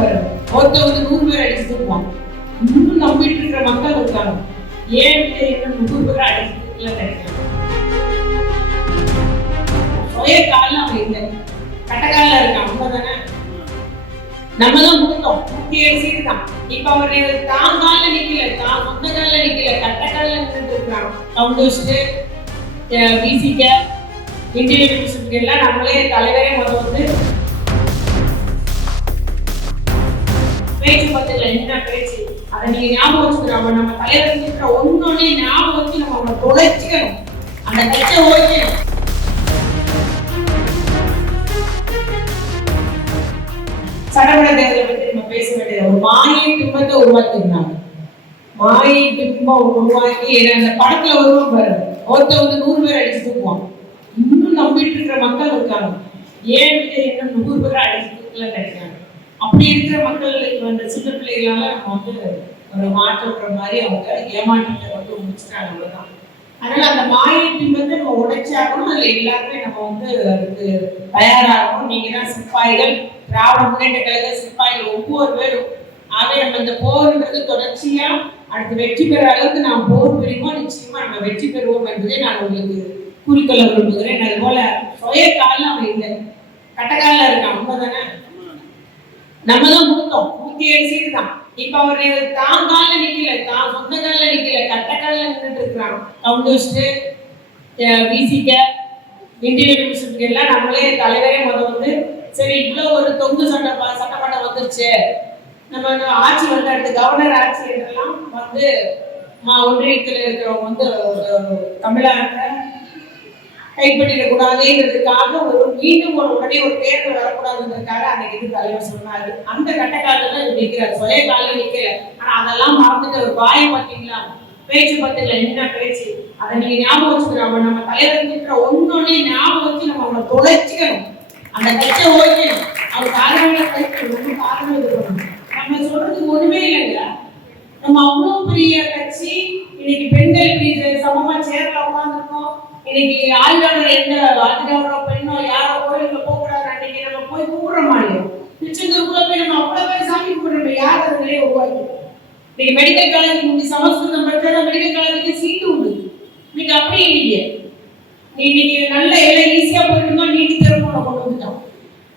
வரும். ஒருத்தர் 100 பேர் அடிச்சு தூக்குவான். இன்னும் நம்பிட்டு இருக்கிற மக்கள் இருக்காங்க. ஏன் இன்னும் 100 பேர் அடிச்சு கிடைக்கும் சுய காலம் அவங்க இல்லை, கட்டக்காலில் இருக்கான். உண்மைதானே? நம்ம தான் கொடுத்தோம் 107 சீட்டு தான். இப்ப அவரு தான் காலில் நிக்கல, தான் சொந்த காலில் நிக்கல, கட்டக்காலில் நின்றுட்டு இருக்கிறான். கம்யூனிஸ்ட், பிசிக, இண்டிவிஜுவலிஸ்ட் எல்லாம் நம்மளே தலைவரே வந்து பேச்சு பத்தில என்ன பேச்சு அதை நீங்க ஞாபகம் வச்சுக்கிறோம். நம்ம தலைவர் இருக்கிற ஒன்னொன்னே ஞாபகம் வச்சு நம்ம அவங்களை தொலைச்சிக்கணும், அந்த கட்சியை ஓய்க்கணும். சட்டமன்ற தேர்தலை பற்றி நம்ம பேச வேண்டியது ஒரு மாயை பிம்பத்தை உருவாக்கிருந்தாங்க. மாயை பிம்பம் உருவாக்கி அந்த படத்துல உருவம் பாருங்க, ஒருத்தர் 100 பேர் அடிச்சு தூக்குவான். இன்னும் நம்பிட்டு இருக்கிற மக்கள் இருக்காங்க. ஏன் இன்னும் 100 பேர் அடிச்சு தூக்கல கிடைக்கிறாங்க. அப்படி இருக்கிற மக்களுக்கு அந்த சின்ன பிள்ளைகளால நம்ம ஒரு மாற்ற மாதிரி அவங்க ஏமாற்றத்தை முடிச்சுட்டாங்க. அவ்வளவுதான். அதனால அந்த மாயை பிம்பத்தை நம்ம உடைச்சாகணும். அதுல எல்லாருமே நம்ம அதுக்கு தயாராகணும். நீங்க தான் சிப்பாய்கள், திராவிட முன்னேற்ற கழக சிப்பாய்கள் ஒவ்வொரு பேரும். ஆக நம்ம இந்த போர்ன்றது தொடர்ச்சியா அடுத்து வெற்றி பெற அளவுக்கு நாம் போர் புரிவோம். நிச்சயமா நம்ம வெற்றி பெறுவோம் என்பதை நான் உங்களுக்கு குறிக்கொள்ள விரும்புகிறேன். அது போல சுய காலம் அவன் இல்லை, கட்டக்காலில் இருக்கான். உண்மைதானே? நம்ம தான் கொடுத்தோம் 107 சீட்டு தான். இப்ப அவரு தான் காலில் நிக்கல, தான் சொந்த காலில் நிக்கல, கட்டக்காலில் நின்றுட்டு இருக்கிறான். கம்யூனிஸ்ட், பிசிக, இண்டிவிஜுவலிஸ்ட் எல்லாம் நம்மளே தலைவரே வந்து சரி இவ்வளவு ஒரு தொங்கு சட்டமன்றம் வந்துருச்சு, நம்ம ஆட்சி வந்து அடுத்து கவர்னர் ஆட்சி என்றெல்லாம் ஒன்றியத்தில் இருக்கிறவங்க தமிழ்நாட்டை கைப்பற்றிடக்கூடாதுன்றதுக்காக மீண்டும் உடனே ஒரு தேர்தல் வரக்கூடாதுன்றதுக்காக அன்னைக்கு இது தலைவர் சொன்னாரு. அந்த கட்டக்காலில் தான் நிற்கிறார், சுய காலில் நிற்கிற. ஆனா அதெல்லாம் பார்த்துட்டு ஒரு வாயை பார்த்தீங்களா, பேச்சு பத்தில என்ன பேச்சு அதை நீங்க ஞாபகம் வச்சுக்கிறோம். நம்ம தலைவர் இருக்கிற ஒன்னொன்னே ஞாபகம் வச்சு நம்ம அவங்களை தொலைச்சிக்கணும், அந்த கட்சியை ஓய்க்கணும். அவங்க காரணங்களை கைக்கணும், காரணம் இருக்கணும். நம்ம சொல்றதுக்கு ஒண்ணுமே இல்லைங்க. நம்ம அவ்வளவு பெரிய கட்சி, இன்னைக்கு பெண்கள் இப்படி சமமா சேர்ல உட்காந்துருக்கோம். இன்னைக்கு ஆயுதாளர் எந்த ஆயுதாளரோ பெண்ணோ யாரோ கோயிலுக்கு போகக்கூடாது அன்னைக்கு நம்ம போய் கூப்பிடுறோமா இல்லையோ? திருச்செந்தூருக்குள்ள போய் நம்ம அவ்வளவு பேர் சாமி கூப்பிடுறோம். யார் அந்த நிலையை உருவாக்கி? இன்னைக்கு மெடிக்கல் காலேஜ் முன்னாடி சமஸ்கிருதம் படிச்சா மெடிக்கல் காலேஜுக்கு சீட்டு உண்டு. இன்னைக்கு அப்படி இல்லையே. இன்னைக்கு நல்ல எல்லாம் ஈஸியா போயிட்டு நீட்டு திறமை கொண்டு வந்துட்டோம்.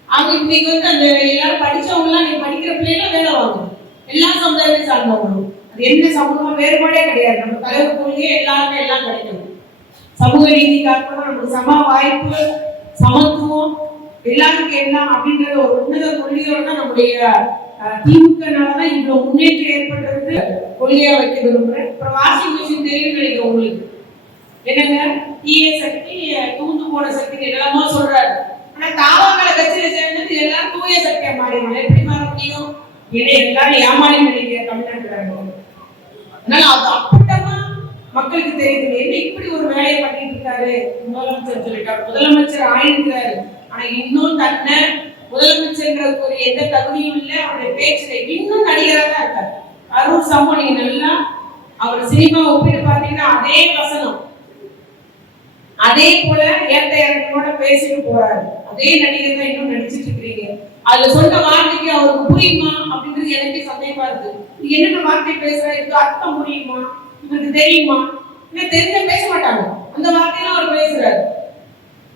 அவங்க இன்னைக்கு அந்த எல்லாரும் படிச்சவங்க எல்லாம் நீங்க படிக்கிற பிள்ளைகளும் வேலை வாங்கணும். எல்லா சமுதாயத்தையும் சார்ந்தவங்களும் அது எந்த சமூகம் வேறுபாடே கிடையாது. நம்ம தலைவர் கொள்கையே எல்லாருமே எல்லாம் கிடைக்கணும். சமூக நீதி காக்கணும், நமக்கு சம வாய்ப்பு, சமத்துவம் எல்லாருக்கும் எல்லாம் அப்படின்ற ஒரு உன்னத கொள்கையோட தான் நம்முடைய திமுகனாலதான் இவ்வளவு முன்னேற்றம் ஏற்படுறது கொள்கையா வைக்க விரும்புறேன். அப்புறம் வாஷிங் மிஷின் தெரியும் நினைக்கிறேன் உங்களுக்கு. என்னங்க தீய சக்தி தூண்டு போன சக்தி என்னெல்லாமோ சொல்றாரு. ஆனா தாவாக்களை கட்சியில சேர்ந்தது எல்லாம் தூய சக்தியா மாறிடுவாங்க. எப்படி மாற முடியும்? ஏன்னா எல்லாரும் ஏமாறி நினைக்கிற தமிழ்நாட்டுல. அதனால அது அப்பட்டமா மக்களுக்கு தெரியுது. என்ன இப்படி ஒரு வேலையை பண்ணிட்டு இருக்காரு முதலமைச்சர் சொல்லிட்டாரு. முதலமைச்சர் ஆயிருக்கிறாரு, ஆனா இன்னும் தன்னை முதலமைச்சர் எந்த தகுதியும் இல்லை. அவருடைய பேச்சுல இன்னும் நடிகராக தான் இருக்காரு. அருண் சம்பவம் நீங்க நல்லா அவர் சினிமா ஒப்பிட்டு பார்த்தீங்கன்னா அதே வசனம், அதே போல ஏத்த இறங்களோட பேசிட்டு போறாரு. அதே நடிகர் தான் இன்னும் நடிச்சிட்டு இருக்கிறீங்க. அதுல சொன்ன வார்த்தைக்கு அவருக்கு புரியுமா அப்படின்றது எனக்கு சந்தேகமா இருக்கு. என்னென்ன வார்த்தை பேசுறாரு, அர்த்தம் புரியுமா, இவருக்கு தெரியுமா? தெரிஞ்ச பேச மாட்டாங்க. அந்த வார்த்தையெல்லாம் அவர் பேசுறாரு.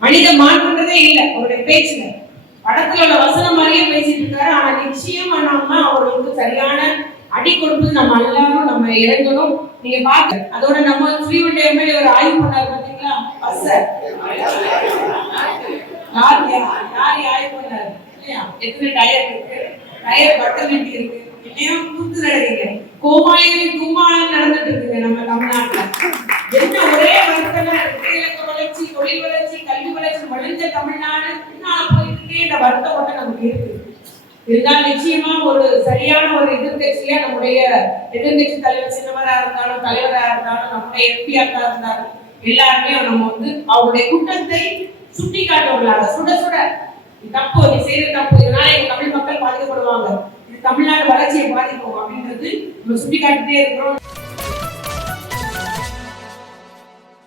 மனித மாற்றதே இல்லை அவருடைய பேச்சுல. படத்துல உள்ள வசனம் மாதிரியே பேசிட்டு இருக்காரு. ஆனா நிச்சயமா நாம அவர்களுக்கு சரியான அடி கொடுப்பது நம்ம எல்லாரும் நம்ம இறங்கணும். நீங்க பாக்க அதோட நம்ம ஸ்ரீவண்ட எம்எல்ஏ ஒரு ஆய்வு பண்ணாரு பாத்தீங்களா? பஸ் யார் ஆய்வு பண்ணாரு? எத்தனை டயர் இருக்கு, டயர் பட்டன் இருக்கு, என்னையும் கூத்து நடக்குங்க, கோமாளிகளின் கும்மாளம் நடந்துட்டு இருக்குங்க நம்ம தமிழ்நாட்டுல. என்ன ஒரே வருத்தம், வளர்ச்சி, தொழில் வளர்ச்சி, கல்வி வளர்ச்சி வளர்ந்த தமிழ்நாடு போயிட்டு இருக்கே. இந்த வருத்தம் மட்டும் நமக்கு இருக்கு. இருந்தால் நிச்சயமா ஒரு சரியான ஒரு எதிர்கட்சியா நம்முடைய எதிர்கட்சி தலைவர் சின்னவரா இருந்தாலும் தலைவராக இருந்தாலும் நம்முடைய எம்பியா இருந்தாலும் எல்லாருமே நம்ம அவருடைய குற்றத்தை சுட்டி காட்டுவர்களாக சுட சுட தப்பு, நீ செய்யற தப்பு, இதனால எங்க தமிழ் மக்கள் பாதிக்கப்படுவாங்க, இது தமிழ்நாடு வளர்ச்சியை பாதிக்கும் அப்படின்றது நம்ம சுட்டி காட்டிட்டே இருக்கிறோம்.